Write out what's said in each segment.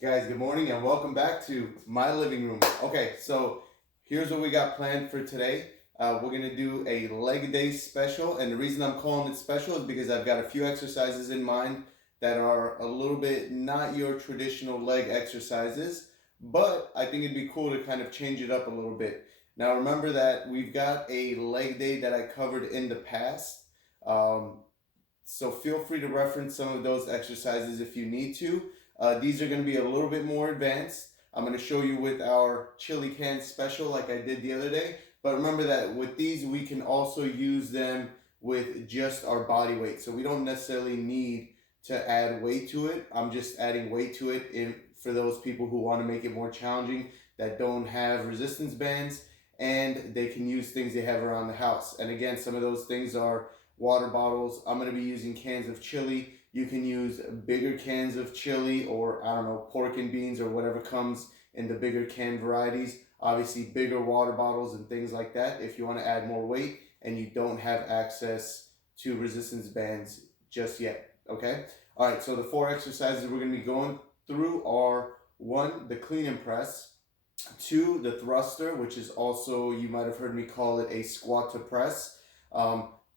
Guys, good morning and welcome back to my living room. Okay, so here's what we got planned for today. We're gonna do a leg day special, and the reason I'm calling it special is because I've got a few exercises in mind that are a little bit not your traditional leg exercises, but I think it'd be cool to kind of change it up a little bit. Now, remember that we've got a leg day that I covered in the past. Um, so feel free to reference some of those exercises if you need to. These are going to be a little bit more advanced. I'm going to show you with our chili can special like I did the other day. But remember that with these, we can also use them with just our body weight. So we don't necessarily need to add weight to it. I'm just adding weight to it for those people who want to make it more challenging, that don't have resistance bands, and they can use things they have around the house. And again, some of those things are water bottles. I'm going to be using cans of chili. You can use bigger cans of chili, or I don't know, pork and beans or whatever comes in the bigger can varieties. Obviously, bigger water bottles and things like that if you want to add more weight and you don't have access to resistance bands just yet. Okay? All right, so the four exercises we're going to be going through are one, the clean and press, two, the thruster, which is also, you might have heard me call it a squat to press.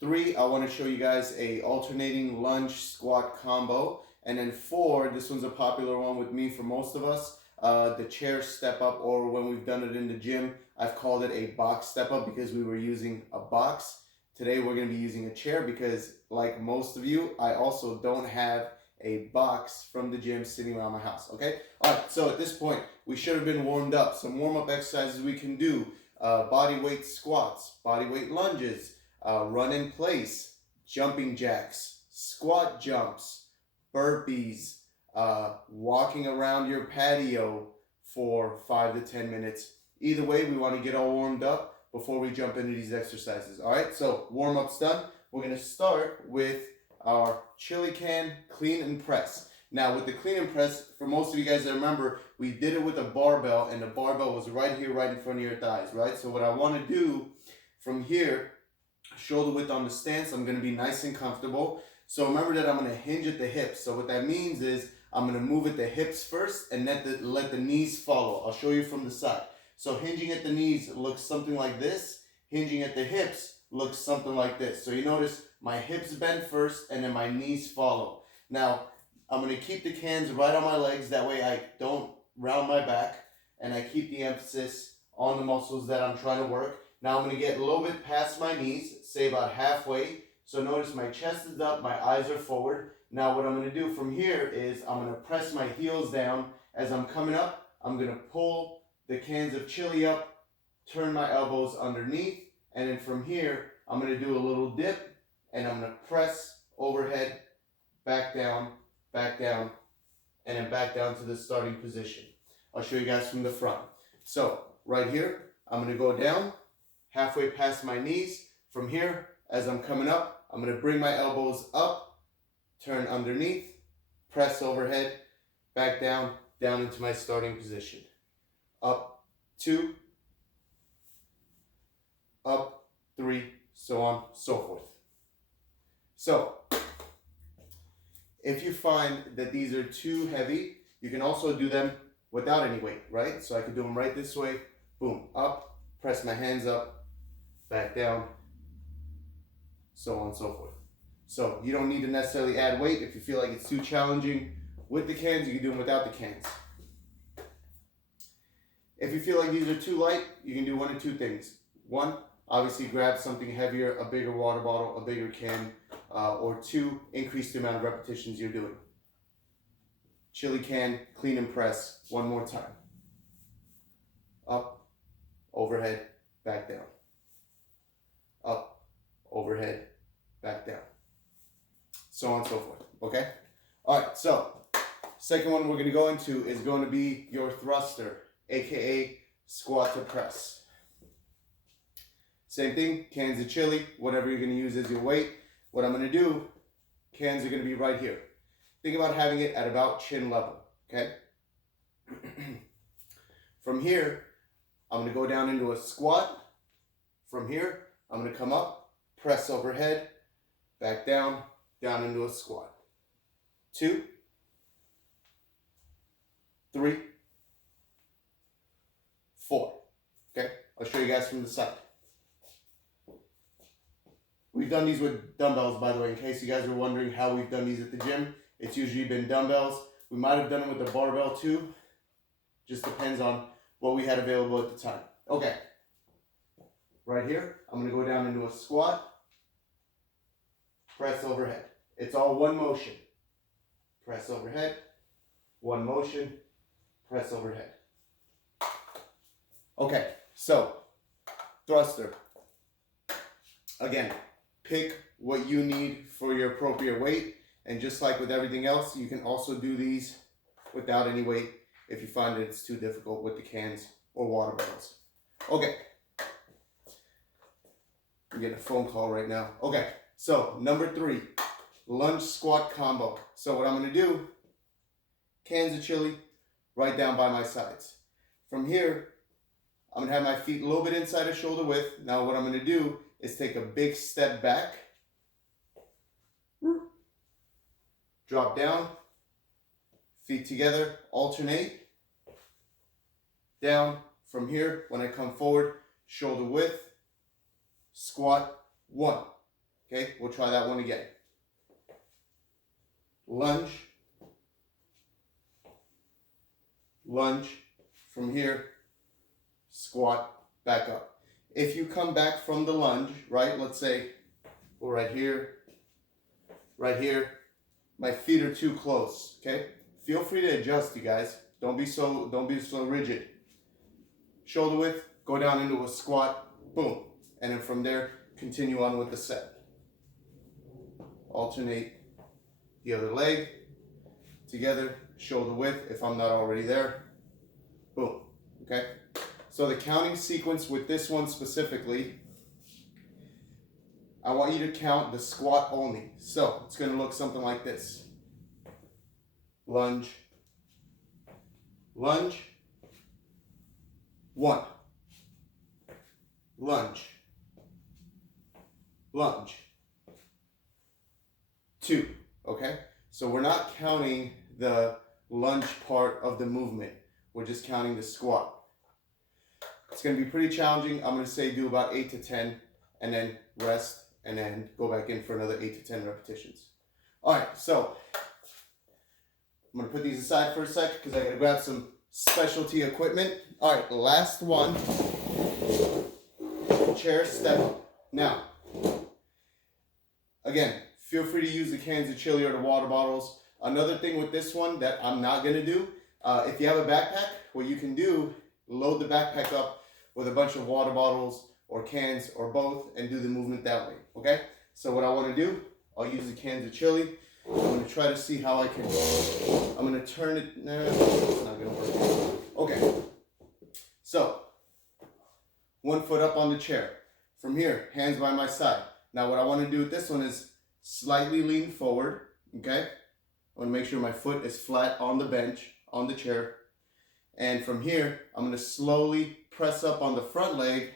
Three, I want to show you guys a alternating lunge squat combo. And then four, this one's a popular one with me for most of us, the chair step up, or when we've done it in the gym, I've called it a box step up because we were using a box. Today we're going to be using a chair because, like most of you, I also don't have a box from the gym sitting around my house. Okay? All right, so at this point, we should have been warmed up. Some warm up exercises we can do: body weight squats, body weight lunges, run in place, jumping jacks, squat jumps, burpees, walking around your patio for 5 to 10 minutes. Either way, we want to get all warmed up before we jump into these exercises. All right, so warm up's done. We're going to start with our chili can clean and press. Now, with the clean and press, for most of you guys that remember, we did it with a barbell, and the barbell was right here, right in front of your thighs, right? So what I want to do from here, shoulder width on the stance, I'm going to be nice and comfortable. So remember that I'm going to hinge at the hips. So what that means is I'm going to move at the hips first and let the knees follow. I'll show you from the side. So hinging at the knees looks something like this. Hinging at the hips looks something like this. So you notice my hips bend first and then my knees follow. Now, I'm going to keep the cans right on my legs. That way I don't round my back, and I keep the emphasis on the muscles that I'm trying to work. Now I'm going to get a little bit past my knees, say about halfway. So notice my chest is up, my eyes are forward. Now what I'm going to do from here is I'm going to press my heels down. As I'm coming up, I'm going to pull the cans of chili up, turn my elbows underneath, and then from here, I'm going to do a little dip, and I'm going to press overhead, back down, and then back down to the starting position. I'll show you guys from the front. So right here, I'm going to go down halfway past my knees. From here, as I'm coming up, I'm going to bring my elbows up, turn underneath, press overhead, back down into my starting position. Up, two, up, three, so on, so forth. So, if you find that these are too heavy, you can also do them without any weight, right? So I can do them right this way, boom, up, press my hands up, back down, so on and so forth. So you don't need to necessarily add weight. If you feel like it's too challenging with the cans, you can do them without the cans. If you feel like these are too light, you can do one of two things. One, obviously grab something heavier, a bigger water bottle, a bigger can, or two, increase the amount of repetitions you're doing. Chili can, clean and press, one more time. Up, overhead, back down. Up, overhead, back down. So on and so forth, okay? All right, so second one we're gonna go into is going to be your thruster, AKA squat to press. Same thing, cans of chili, whatever you're gonna use as your weight. What I'm gonna do, cans are gonna be right here. Think about having it at about chin level, okay? From here, I'm gonna go down into a squat. From here, I'm gonna come up, press overhead, back down into a squat. Two, 3, 4. Okay, I'll show you guys from the side. We've done these with dumbbells, by the way, in case you guys are wondering how we've done these at the gym. It's usually been dumbbells. We might have done it with the barbell too. Just depends on what we had available at the time. Okay, right here, I'm going to go down into a squat, press overhead. It's all one motion. Press overhead, one motion, press overhead. Okay, so thruster. Again, pick what you need for your appropriate weight, and just like with everything else, you can also do these without any weight if you find that it's too difficult with the cans or water bottles. Okay, I'm getting a phone call right now. Okay, so number 3, lunge squat combo. So what I'm going to do, cans of chili right down by my sides. From here, I'm going to have my feet a little bit inside of shoulder width. Now what I'm going to do is take a big step back, drop down, feet together, alternate, down. From here, when I come forward, shoulder width, squat, 1. Okay, we'll try that one again. Lunge, lunge, from here, squat, back up. If you come back from the lunge, right, let's say we're right here, my feet are too close, okay? Feel free to adjust, you guys. Don't be so rigid. Shoulder width, go down into a squat, boom. And then from there, continue on with the set. Alternate the other leg, together, shoulder width, if I'm not already there, boom, okay? So the counting sequence with this one specifically, I want you to count the squat only. So it's gonna look something like this. Lunge, lunge, 1, lunge, lunge, 2, okay? So we're not counting the lunge part of the movement. We're just counting the squat. It's going to be pretty challenging. I'm going to say do about 8 to 10 and then rest and then go back in for another 8 to 10 repetitions. All right, so I'm going to put these aside for a sec because I got to grab some specialty equipment. All right, last one. Chair step up. Now, again, feel free to use the cans of chili or the water bottles. Another thing with this one that I'm not going to do, if you have a backpack, what you can do, load the backpack up with a bunch of water bottles or cans or both and do the movement that way, okay? So what I want to do, I'll use the cans of chili. I'm going to try to see how I can, I'm going to turn it, no, it's not going to work. Okay, so 1 foot up on the chair. From here, hands by my side. Now what I want to do with this one is slightly lean forward, okay? I want to make sure my foot is flat on the bench, on the chair. And from here, I'm going to slowly press up on the front leg.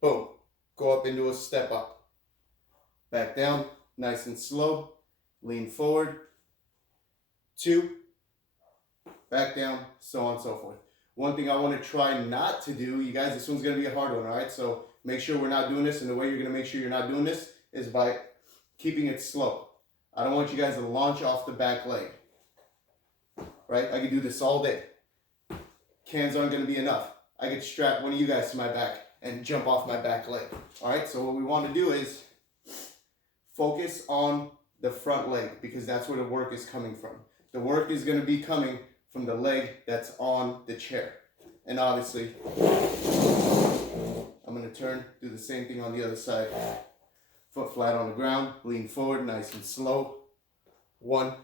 Boom. Go up into a step up. Back down, nice and slow. Lean forward. 2. Back down, so on and so forth. One thing I want to try not to do, you guys, this one's going to be a hard one, all right? So make sure we're not doing this. And the way you're going to make sure you're not doing this is by keeping it slow. I don't want you guys to launch off the back leg. Right? I could do this all day. Cans aren't going to be enough. I could strap one of you guys to my back and jump off my back leg. All right, so what we want to do is focus on the front leg because that's where the work is coming from. The work is going to be coming from the leg that's on the chair. And obviously, I'm going to turn, do the same thing on the other side. Foot flat on the ground, lean forward, nice and slow. 1,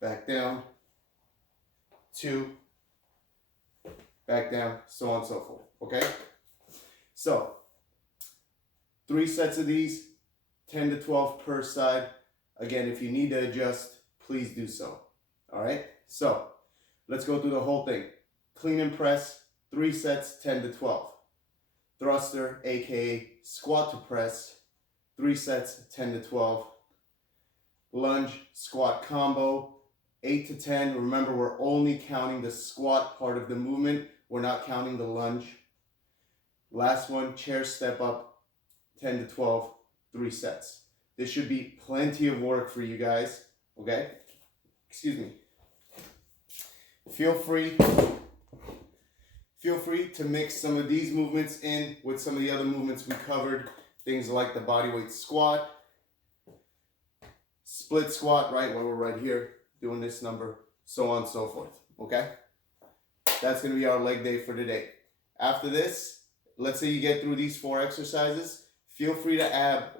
back down, 2, back down, so on and so forth, okay? So, 3 sets of these, 10 to 12 per side. Again, if you need to adjust, please do so, all right? So, let's go through the whole thing. Clean and press, 3 sets, 10 to 12. Thruster, aka squat to press, 3 sets, 10 to 12. Lunge, squat combo, 8 to 10. Remember, we're only counting the squat part of the movement. We're not counting the lunge. Last one, chair step up, 10 to 12, 3 sets. This should be plenty of work for you guys, okay? Excuse me. Feel free to mix some of these movements in with some of the other movements we covered. Things like the bodyweight squat, split squat, right, where we're right here doing this number, so on and so forth, okay? That's gonna be our leg day for today. After this, let's say you get through these 4 exercises, feel free to add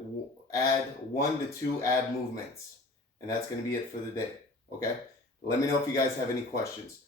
1 to 2 ab movements, and that's gonna be it for the day, okay? Let me know if you guys have any questions.